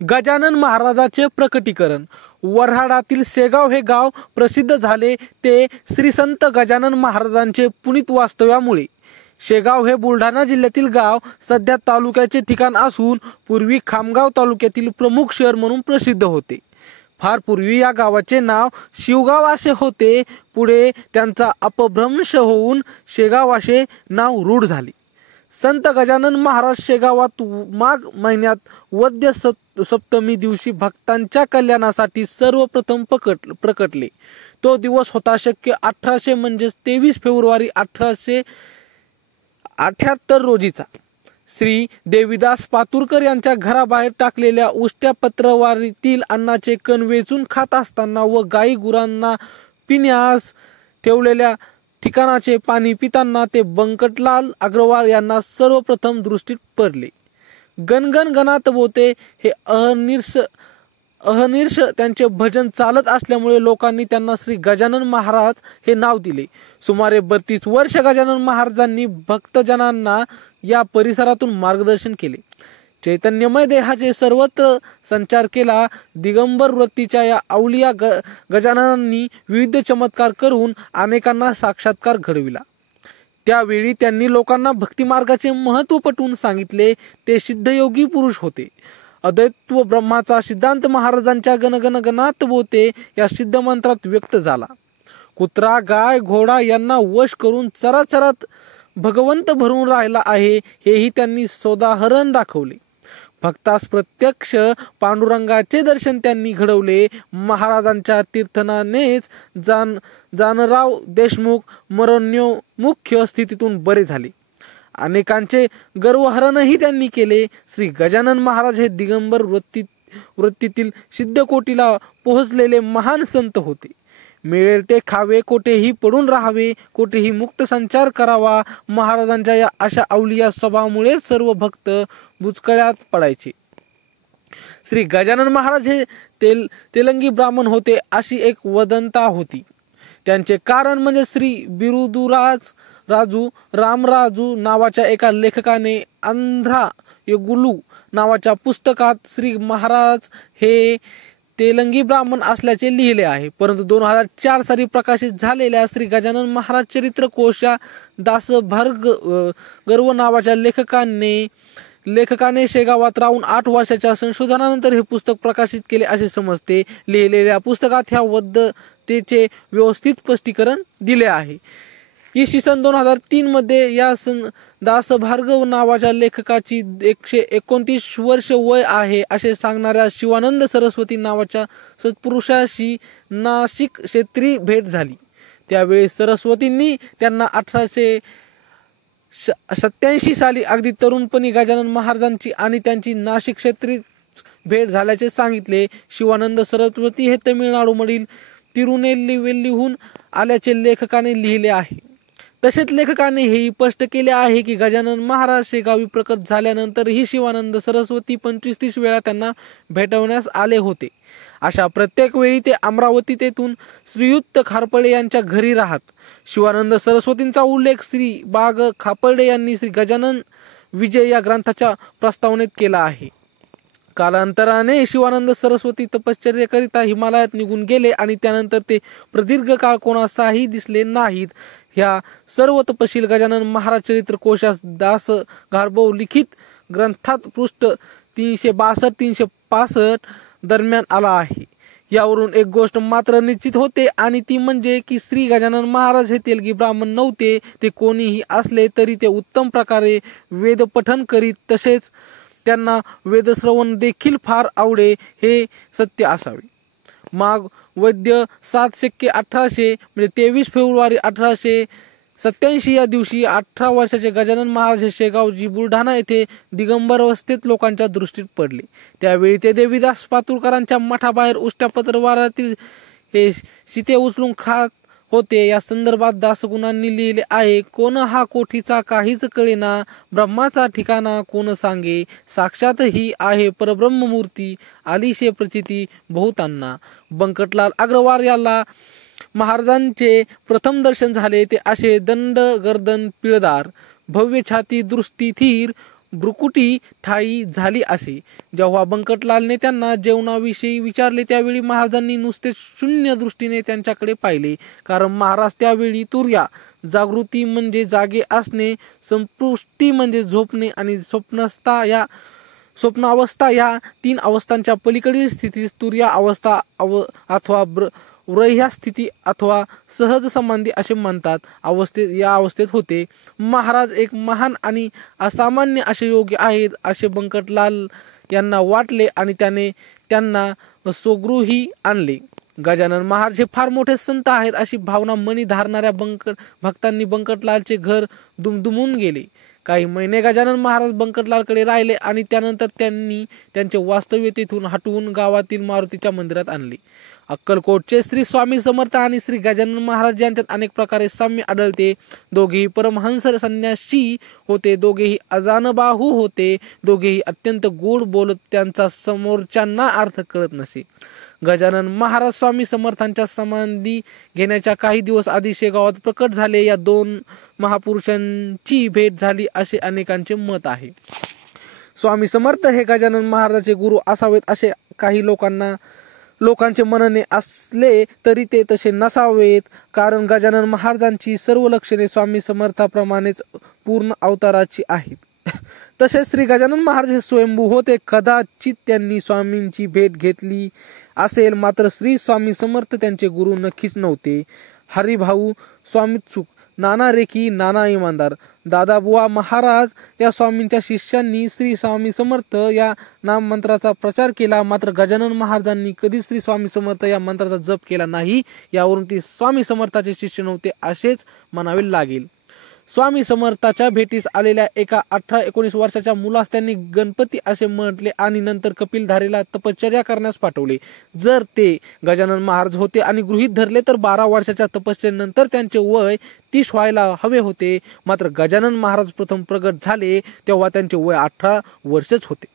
गजानन महाराजाचे प्रकटीकरण। वऱ्हाडातील शेगाव हे गाव प्रसिद्ध झाले ते श्री संत गजानन महाराजांचे पुनीत वास्तव्यामुळे। शेगाव हे बुलढाणा जिल्ह्यातील गाव सध्या तालुक्याचे ठिकाण असून पूर्वी खामगाव तालुक्यातील प्रमुख शहर म्हणून प्रसिद्ध होते। फार पूर्वी या गावाचे नाव शिवगाव असे होते, पुढे त्यांचा अपभ्रंश होऊन शेगाव असे नाव रूढ झाले। संत गजानन महाराज शेगावात माघ महिन्यात वद्य सप्तमी दिवशी भक्तांच्या कल्याणासाठी सर्वप्रथम प्रकटले। तो दिवस होता शके 1800 म्हणजेच 23 फेब्रुवारी 1878 रोजीचा। श्री देवीदास पातुरकर यांच्या घराबाहेर टाकलेल्या उष्ट्या पत्रवारीतील अन्नाचे कण वेचून खात असताना व गाई गुरांना पिण्यास ठेवलेल्या ठिकाणाचे पाणी पिताना ते बंकटलाल अग्रवाल यांना सर्वप्रथम दृष्टीत पडले। गणगण गणात बोते हे अहर्निश त्यांचे भजन चालत असल्यामुळे लोकांनी त्यांना श्री गजानन महाराज हे नाव दिले। सुमारे 32 वर्ष गजानन महाराजांनी भक्तजनांना या परिसरातून मार्गदर्शन केले। चैतन्यमय देहाचे सर्वत्र संचार केला। दिगंबर वृत्तीच्या या अवलिया गजाननांनी विविध चमत्कार करून अनेकांना साक्षात्कार घडविला। त्यावेळी त्यांनी लोकांना भक्ती मार्गाचे महत्त्व पटवून सांगितले। ते सिद्धयोगी पुरुष होते। अद्वैत्व ब्रह्माचा सिद्धांत महाराजांच्या गणगण गणात बोते या सिद्ध मंत्रात व्यक्त झाला। कुत्रा गाय घोडा यांना वश करून चराचरात भगवंत भरून राहिला आहे हेही त्यांनी सोदाहरण दाखवले। भक्तास प्रत्यक्ष पांडुरंगाचे दर्शन त्यांनी घडवले। महाराजांच्या कीर्तनानेच जानराव देशमुख मरणोन्मुख स्थितीतून बरे झाले। अनेकांचे गर्वहरणही त्यांनी केले। श्री गजानन महाराज हे दिगंबर वृत्तीतील सिद्धकोटीला पोहोचलेले महान संत होते। मिळेल ते खावे, कोठेही पडून राहावे, कोठेही मुक्त संचार करावा। महाराजांच्या या अशा अवलिया स्वभावामुळे सर्व भक्त बुचकळ्यात पडायचे। श्री गजानन महाराज हे तेलंगी ब्राह्मण होते अशी एक वदंता होती। त्यांचे कारण म्हणजे श्री बिरुदुराजू रामराजू नावाच्या एका लेखकाने आंध्रा गुलू नावाच्या पुस्तकात श्री महाराज हे तेलंगी ब्राह्मण असल्याचे लिहिले आहे। परंतु 2004 साली प्रकाशित झालेल्या श्री गजानन महाराज चरित्र कोशा दासभार्गव नावाच्या लेखकाने शेगावात राहून 8 वर्षाच्या संशोधनानंतर हे पुस्तक प्रकाशित केले असे समजते। लिहिलेल्या पुस्तकात ह्या वदंतेचे व्यवस्थित स्पष्टीकरण दिले आहे। इसवी सन 2003 मध्ये या दासभार्गव नावाच्या लेखकाची 129 वर्ष वय आहे असे सांगणाऱ्या शिवानंद सरस्वती नावाच्या सत्पुरुषाशी नाशिक क्षेत्री भेट झाली। त्यावेळी सरस्वतींनी त्यांना 1887 साली अगदी तरुणपणी गजानन महाराजांची आणि त्यांची नाशिक क्षेत्री भेट झाल्याचे सांगितले। शिवानंद सरस्वती हे तमिळनाडूमधील तिरुनेल्वेलीहून आल्याचे लेखकाने लिहिले आहे। तसेच लेखकाने हेही स्पष्ट केले आहे की गजानन महाराज शेगावी प्रकट झाल्यानंतर ही शिवानंद सरस्वती 25-30 वेळा त्यांना भेटवण्यास आले होते। अशा प्रत्येक वेळी ते अमरावती तेथून श्रीयुत खारपळे यांच्या घरी राहत। शिवानंद सरस्वतींचा उल्लेख श्री बाग खापर्डे यांनी श्री गजानन विजय या ग्रंथाच्या प्रस्तावनेत केला आहे। कालांतराने शिवानंद सरस्वती तपश्चर्येकरिता हिमालयात निघून गेले आणि त्यानंतर ते प्रदीर्घ काळ कोणासाही दिसले नाहीत। ह्या सर्व तपशील गजानन महाराज चरित्र कोशास दासभार्गव लिखित ग्रंथात पृष्ठ 362-365 दरम्यान आला आहे। यावरून एक गोष्ट मात्र निश्चित होते आणि ती म्हणजे की श्री गजानन महाराज हे तेलगी ब्राह्मण नव्हते। ते कोणीही असले तरी ते उत्तम प्रकारे वेद पठण करीत, तसेच त्यांना वेदश्रवण देखील फार आवडे हे सत्य असावे। माघ वद्य 7 शके 1800 म्हणजे 23 फेब्रुवारी 1887 या दिवशी 18 वर्षाचे गजानन महाराज हे शेगावजी बुलढाणा येथे दिगंबर अवस्थेत लोकांच्या दृष्टीत पडले। त्यावेळी ते देवीदास पातुरकरांच्या मठाबाहेर उष्ट्या पत्रवारातील हे सीते उचलून खात होते। या संदर्भात दासगुणांनी लिहिले आहे, कोण हा कोठीचा काहीच कळेना, ब्रह्माचा ठिकाणा कोण सांगे, साक्षात ही आहे परब्रह्ममूर्ती, आलीशे प्रचिती बहुतांना। बंकटलाल अग्रवाल याला महाराजांचे प्रथम दर्शन झाले। ते असे दंड गर्दन पिळदार, भव्य छाती, दृष्टी थीर, भ्रुकुटी ठाई झाली असे. जेव्हा बंकटलालने त्यांना जेवणाविषयी विचारले त्यावेळी महाराजांनी नुसते शून्य दृष्टीने त्यांच्याकडे पाहिले, कारण महाराज त्यावेळी तुर्या, जागृती म्हणजे जागे असणे, संपुष्टी म्हणजे झोपणे आणि स्वप्नावस्था या 3 अवस्थांच्या पलीकडील स्थितीस तुर्या अवस्था अथवा व्रह्या स्थिती अथवा सहज समाधी असे म्हणतात. या अवस्थेत होते. महाराज एक महान आणि असामान्य असे योगी आहेत असे बंकटलाल यांना वाटले आणि त्यांना स्वगृही आणले. गजानन महाराज हे फार मोठे संत आहेत अशी भावना मनी धारणाऱ्या भक्तांनी बंकटलालचे घर दुमदुमून गेले. काही महिने गजानन महाराज बंकटलालकडे राहिले आणि त्यानंतर त्यांनी त्यांचे वास्तव्य तेथून हटवून गावातील मारुतीच्या मंदिरात आणले. अक्कलकोटचे श्री स्वामी समर्थ आणि श्री गजानन महाराज यांच्यात अनेक प्रकारे साम्य आढळते. दोघेही परमहंस संन्यासी होते, दोघेही अजानबाहू होते, दोघेही अत्यंत गोड बोलत, त्यांचा समोरच्यांना अर्थ कळत नसे. गजानन महाराज स्वामी समर्थांच्या समाधी घेण्याच्या काही दिवस आधी शेगावात प्रकट झाले. या 2 महापुरुषांची भेट झाली असे अनेकांचे मत आहे. स्वामी समर्थ हे गजानन महाराजांचे गुरु असावेत असे काही लोकांचे म्हणणे असले तरी ते तसे नसावेत, कारण गजानन महाराजांची सर्व लक्षणे स्वामी समर्थाप्रमाणेच पूर्ण अवताराची आहेत. तसेच श्री गजानन महाराज हे स्वयंभू होते. कदाचित त्यांनी स्वामींची भेट घेतली असेल, मात्र श्री स्वामी समर्थ त्यांचे गुरु नक्कीच नव्हते. हरिभाऊ स्वामीत्सुक, नाना रेखी, नाना इमानदार, दादाबुवा महाराज या स्वामींच्या शिष्यांनी श्री स्वामी समर्थ या नाम मंत्राचा प्रचार केला, मात्र गजानन महाराजांनी कधी श्री स्वामी समर्थ या मंत्राचा जप केला नाही. यावरून ते स्वामी समर्थाचे शिष्य नव्हते असेच म्हणावे लागेल. स्वामी समर्थाच्या भेटीस आलेल्या एका 18-19 वर्षाच्या मुलास त्यांनी गणपती असे म्हटले आणि नंतर कपिलधारेला तपश्चर्या करण्यास पाठवले. जर ते गजानन महाराज होते आणि गृहीत धरले तर 12 वर्षाच्या तपश्चर्येनंतर त्यांचे वय 30 व्हायला हवे होते. मात्र गजानन महाराज प्रथम प्रगट झाले तेव्हा त्यांचे वय 18 वर्षच होते.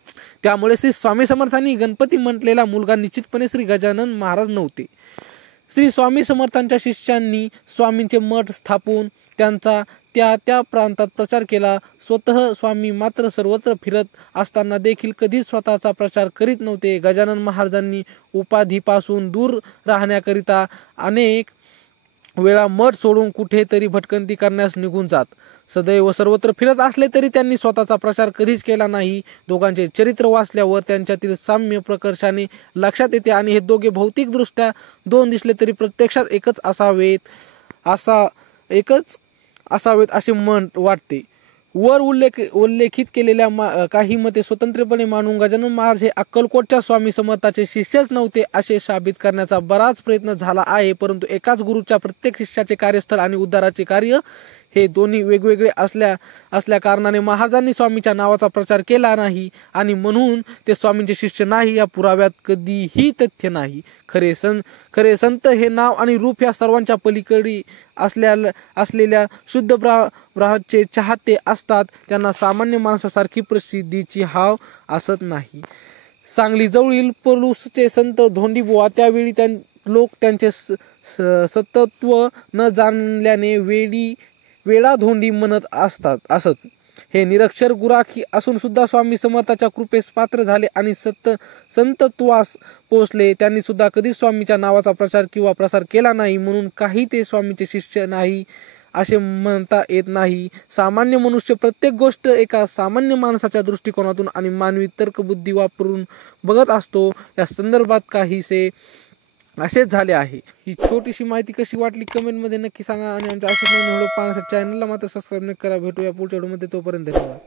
त्यामुळे श्री स्वामी समर्थांनी गणपती म्हटलेला मुलगा निश्चितपणे श्री गजानन महाराज नव्हते. श्री स्वामी समर्थांच्या शिष्यांनी स्वामींचे मठ स्थापून त्यांचा त्या प्रांतात प्रचार केला. स्वतः स्वामी मात्र सर्वत्र फिरत असताना देखील कधीच स्वतःचा प्रचार करीत नव्हते. गजानन महाराजांनी उपाधीपासून दूर राहण्याकरिता अनेक वेळा मठ सोडून कुठेतरी भटकंती करण्यास निघून जात. सदैव सर्वत्र फिरत असले तरी त्यांनी स्वतःचा प्रचार कधीच केला नाही. दोघांचे चरित्र वाचल्यावर त्यांच्यातील साम्य प्रकर्षाने लक्षात येते आणि हे दोघे भौतिकदृष्ट्या 2 दिसले तरी प्रत्यक्षात एकच असावेत असे वाटते. वर उल्लेखित केलेल्या काही मते स्वतंत्रपणे मानून गजानन महाराज हे अक्कलकोटच्या स्वामी समर्थाचे शिष्यच नव्हते असे साबित करण्याचा बराच प्रयत्न झाला आहे, परंतु एकाच गुरुच्या प्रत्येक शिष्याचे कार्यस्थळ आणि उद्धाराचे कार्य हे दोन्ही वेगवेगळे असल्या कारणाने महाराजांनी स्वामीच्या नावाचा प्रचार केला नाही आणि म्हणून ते स्वामींचे शिष्य नाही या पुराव्यात कधीही तथ्य नाही. खरे संत हे नाव आणि रूप या सर्वांच्या पलीकडे असलेल्या शुद्ध ब्राह्मणाचे चाहते असतात. त्यांना सामान्य माणसासारखी प्रसिद्धीची हाव असत नाही. सांगली जवळील पलूसचे संत धोंडीबुवा त्यावेळी लोक त्यांचे सतत्व न जाणल्याने वेळा धोंडी म्हणत असत. हे निरक्षर गुराखी असून सुद्धा स्वामी समर्थाच्या कृपेस पात्र झाले आणि संतत्वास पोचले. त्यांनी सुद्धा कधीच स्वामीच्या नावाचा प्रचार किंवा प्रसार केला नाही, म्हणून काही ते स्वामीचे शिष्य नाही असे म्हणता येत नाही. सामान्य मनुष्य प्रत्येक गोष्ट एका सामान्य माणसाच्या दृष्टिकोनातून आणि मानवी तर्कबुद्धी वापरून बघत असतो. या संदर्भात काहीसे असेच झाले आहे. ही छोटीशी माहिती कशी वाटली कमेंटमध्ये नक्की सांगा आणि आमच्या असेच व्हिडिओ पाहण्यासाठी चॅनलला मात्र सबस्क्राईब नक्की करा. भेटूया पुढच्या व्हिडिओमध्ये, तोपर्यंत धन्यवाद.